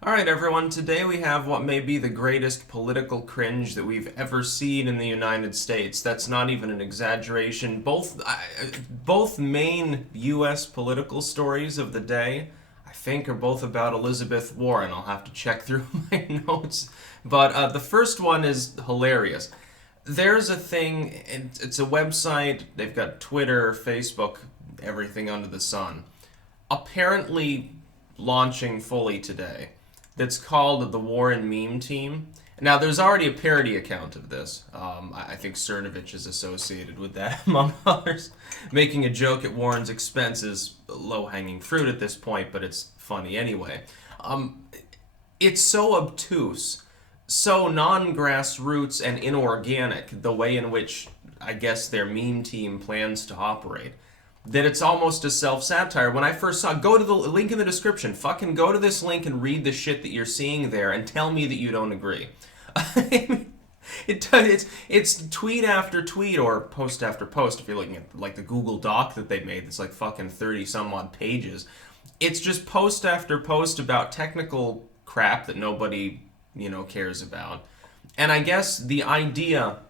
All right, everyone. Today we have what may be the greatest political cringe that we've ever seen in the United States. That's not even an exaggeration. Both main U.S. political stories of the day, I think, are both about Elizabeth Warren. I'll have to check through my notes, but the first one is hilarious. There's a thing. It's a website. They've got Twitter, Facebook, everything under the sun. Apparently launching fully today that's called the Warren Meme Team. Now, there's already a parody account of this. I think Cernovich is associated with that, among others. Making a joke at Warren's expense is low-hanging fruit at this point, but it's funny anyway. It's so obtuse, so non-grassroots and inorganic, the way in which I guess their meme team plans to operate, that it's almost a self-satire. When I first saw, go to the link in the description. Fucking go to this link and read the shit that you're seeing there, and tell me that you don't agree. It's tweet after tweet or post after post. If you're looking at like the Google Doc that they made, that's like fucking 30 some odd pages. It's just post after post about technical crap that nobody cares about. And I guess the idea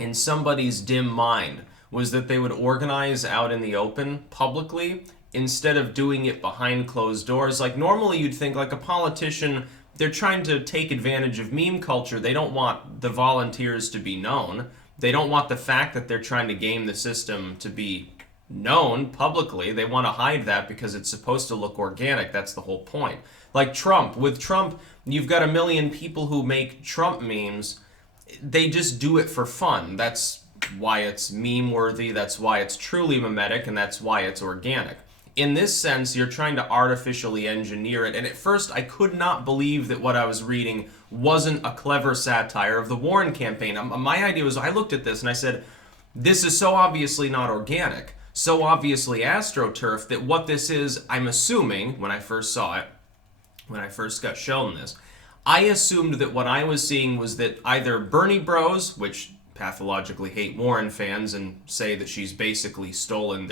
in somebody's dim mind was that they would organize out in the open publicly instead of doing it behind closed doors. Like normally you'd think like a politician, they're trying to take advantage of meme culture. They don't want the volunteers to be known. They don't want the fact that they're trying to game the system to be known publicly. They want to hide that because it's supposed to look organic. That's the whole point. Like Trump. With Trump, you've got a million people who make Trump memes. They just do it for fun. That's why it's meme worthy, that's why it's truly mimetic, and that's why it's organic. In this sense, you're trying to artificially engineer it, and at first I could not believe that what I was reading wasn't a clever satire of the Warren campaign. My idea was, I looked at this and I said, this is so obviously not organic, so obviously astroturf, that what this is, I'm assuming, when I first saw it, when I first got shown this, I assumed that what I was seeing was that either Bernie Bros, which pathologically hate Warren fans and say that she's basically stolen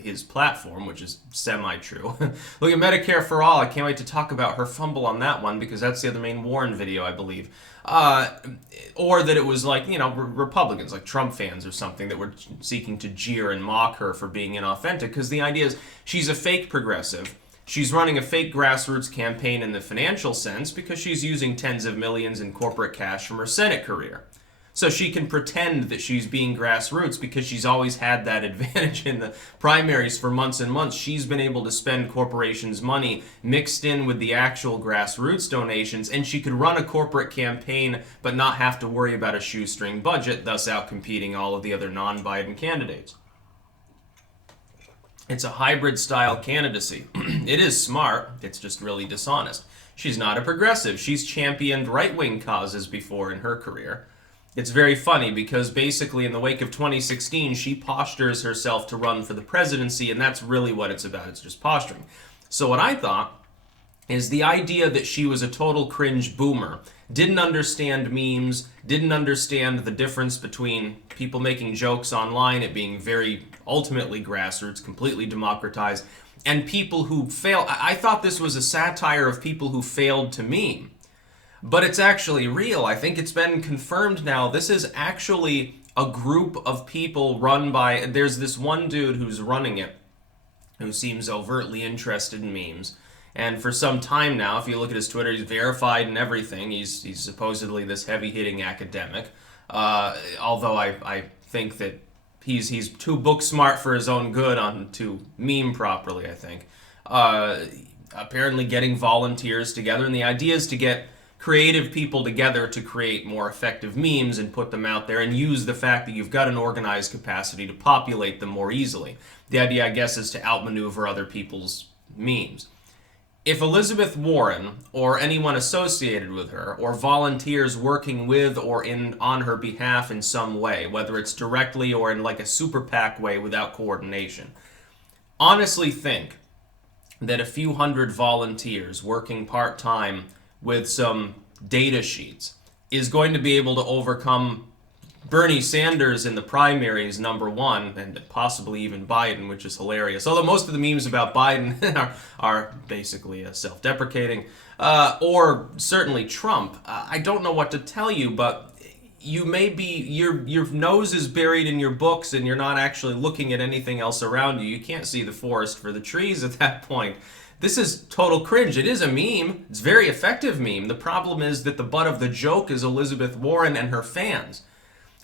his platform, which is semi-true. Look at Medicare for All. I can't wait to talk about her fumble on that one because that's the other main Warren video, I believe. Or that it was like, Republicans, like Trump fans or something, that were seeking to jeer and mock her for being inauthentic, because the idea is she's a fake progressive. She's running a fake grassroots campaign in the financial sense because she's using tens of millions in corporate cash from her Senate career. So she can pretend that she's being grassroots because she's always had that advantage in the primaries for months and months. She's been able to spend corporations' money mixed in with the actual grassroots donations, and she could run a corporate campaign but not have to worry about a shoestring budget, thus outcompeting all of the other non-Biden candidates. It's a hybrid style candidacy. It is smart, it's just really dishonest. She's not a progressive. She's championed right-wing causes before in her career. It's very funny because basically in the wake of 2016, she postures herself to run for the presidency, and that's really what it's about. It's just posturing. So what I thought is the idea that she was a total cringe boomer, didn't understand memes, didn't understand the difference between people making jokes online, it being very ultimately grassroots, completely democratized, and people who fail. I thought this was a satire of people who failed to meme. But it's actually real. I think it's been confirmed now. This is actually a group of people run by... There's this one dude who's running it, who seems overtly interested in memes. And for some time now, if you look at his Twitter, he's verified and everything. He's supposedly this heavy-hitting academic. Although I think that he's too book smart for his own good to meme properly, I think. Apparently getting volunteers together. And the idea is to get creative people together to create more effective memes and put them out there and use the fact that you've got an organized capacity to populate them more easily. The idea, I guess, is to outmaneuver other people's memes. If Elizabeth Warren or anyone associated with her or volunteers working with or on her behalf in some way, whether it's directly or in like a super PAC way without coordination, honestly think that a few hundred volunteers working part-time with some data sheets is going to be able to overcome Bernie Sanders in the primaries, #1, and possibly even Biden, which is hilarious. Although most of the memes about Biden are basically self-deprecating, or certainly Trump. I don't know what to tell you, but you may be, your nose is buried in your books and you're not actually looking at anything else around you. You can't see the forest for the trees at that point. This is total cringe. It is a meme. It's a very effective meme. The problem is that the butt of the joke is Elizabeth Warren and her fans.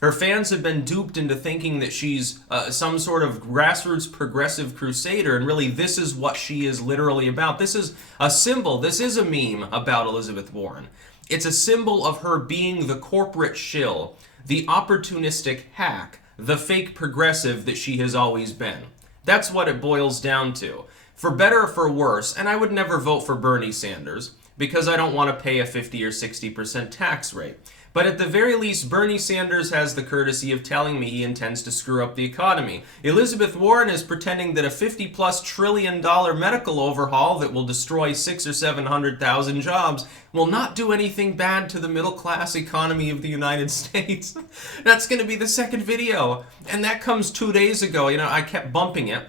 Her fans have been duped into thinking that she's some sort of grassroots progressive crusader, and really this is what she is literally about. This is a symbol. This is a meme about Elizabeth Warren. It's a symbol of her being the corporate shill, the opportunistic hack, the fake progressive that she has always been. That's what it boils down to. For better or for worse, and I would never vote for Bernie Sanders because I don't want to pay a 50 or 60% tax rate. But at the very least, Bernie Sanders has the courtesy of telling me he intends to screw up the economy. Elizabeth Warren is pretending that a $50+ trillion medical overhaul that will destroy 600,000 or 700,000 jobs will not do anything bad to the middle-class economy of the United States. That's going to be the second video. And that comes 2 days ago. You know, I kept bumping it.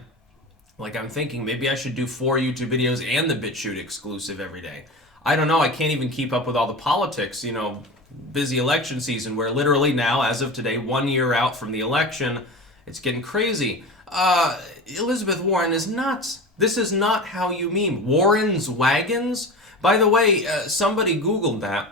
Like, I'm thinking maybe I should do 4 YouTube videos and the BitChute exclusive every day. I don't know. I can't even keep up with all the politics, you know, busy election season where literally now, as of today, 1 year out from the election, it's getting crazy. Elizabeth Warren is nuts. This is not how you meme. Warren's Wagons? By the way, somebody Googled that,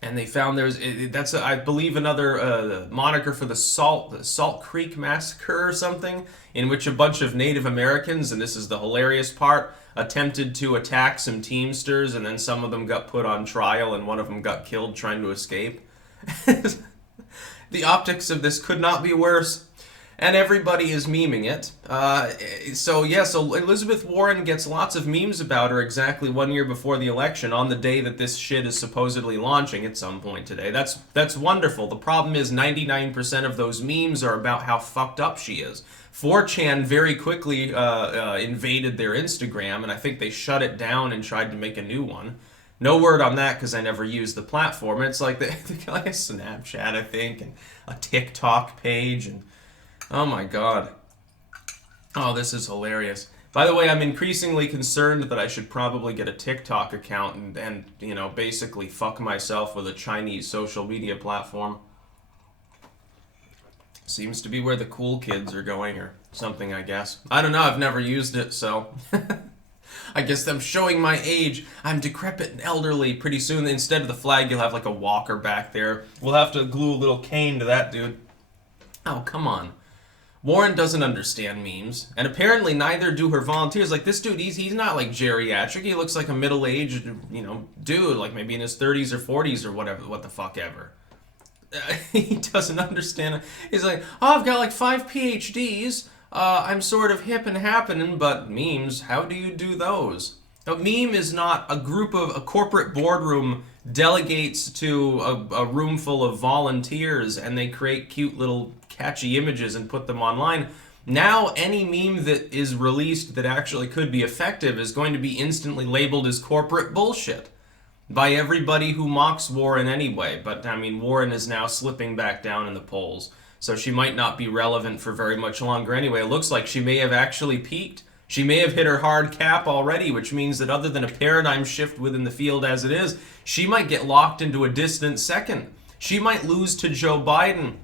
and they found that's, I believe, another moniker for the Salt Creek Massacre or something, in which a bunch of Native Americans, and this is the hilarious part, attempted to attack some Teamsters, and then some of them got put on trial, and one of them got killed trying to escape. The optics of this could not be worse. And everybody is memeing it. So Elizabeth Warren gets lots of memes about her exactly 1 year before the election, on the day that this shit is supposedly launching at some point today. That's wonderful. The problem is 99% of those memes are about how fucked up she is. 4chan very quickly invaded their Instagram, and I think they shut it down and tried to make a new one. No word on that because I never used the platform. It's like they got like a Snapchat, I think, and a TikTok page, and oh my god. Oh, this is hilarious. By the way, I'm increasingly concerned that I should probably get a TikTok account and you know, basically fuck myself with a Chinese social media platform. Seems to be where the cool kids are going or something, I guess. I don't know, I've never used it, so I guess I'm showing my age. I'm decrepit and elderly. Pretty soon, instead of the flag, you'll have like a walker back there. We'll have to glue a little cane to that dude. Oh, come on. Warren doesn't understand memes, and apparently neither do her volunteers. Like, this dude, he's not like geriatric. He looks like a middle-aged, you know, dude, like maybe in his 30s or 40s or whatever, what the fuck ever. He doesn't understand. He's like, oh, I've got like 5 PhDs. I'm sort of hip and happening, but memes, how do you do those? A meme is not a group of, a corporate boardroom delegates to a room full of volunteers and they create cute little catchy images and put them online. Now, any meme that is released that actually could be effective is going to be instantly labeled as corporate bullshit by everybody who mocks Warren anyway. But, I mean, Warren is now slipping back down in the polls, so she might not be relevant for very much longer anyway. It looks like she may have actually peaked. She may have hit her hard cap already, which means that other than a paradigm shift within the field as it is, she might get locked into a distant second. She might lose to Joe Biden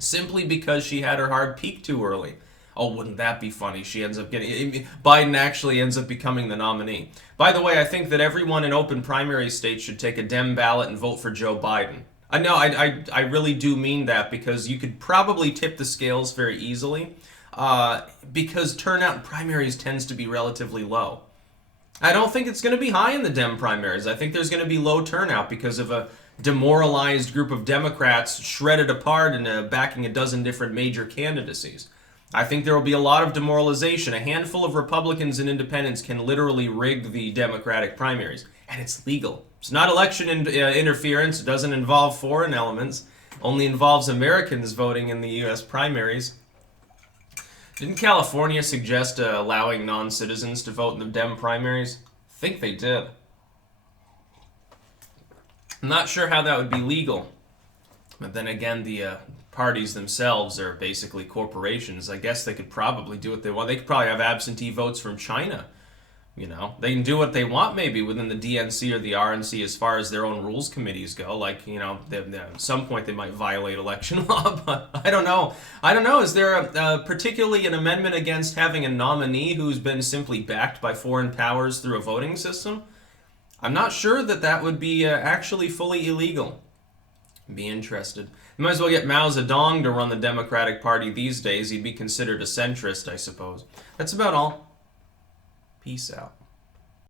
simply because she had her hard peak too early. Oh, wouldn't that be funny? She ends up getting... Biden actually ends up becoming the nominee. By the way, I think that everyone in open primary states should take a Dem ballot and vote for Joe Biden. I know, I really do mean that, because you could probably tip the scales very easily, because turnout in primaries tends to be relatively low. I don't think it's going to be high in the Dem primaries. I think there's going to be low turnout because of a demoralized group of Democrats shredded apart and backing a dozen different major candidacies. I think there will be a lot of demoralization. A handful of Republicans and independents can literally rig the Democratic primaries, and it's legal. It's not election interference. It doesn't involve foreign elements. It only involves Americans voting in the U.S. primaries. Didn't California suggest allowing non-citizens to vote in the Dem primaries? I think they did. I'm not sure how that would be legal. But then again, the parties themselves are basically corporations. I guess they could probably do what they want. They could probably have absentee votes from China. You know, they can do what they want maybe within the DNC or the RNC as far as their own rules committees go. Like, you know, at some point they might violate election law, but I don't know. I don't know. Is there particularly an amendment against having a nominee who's been simply backed by foreign powers through a voting system? I'm not sure that that would be actually fully illegal. Be interested. You might as well get Mao Zedong to run the Democratic Party these days. He'd be considered a centrist, I suppose. That's about all. Peace out.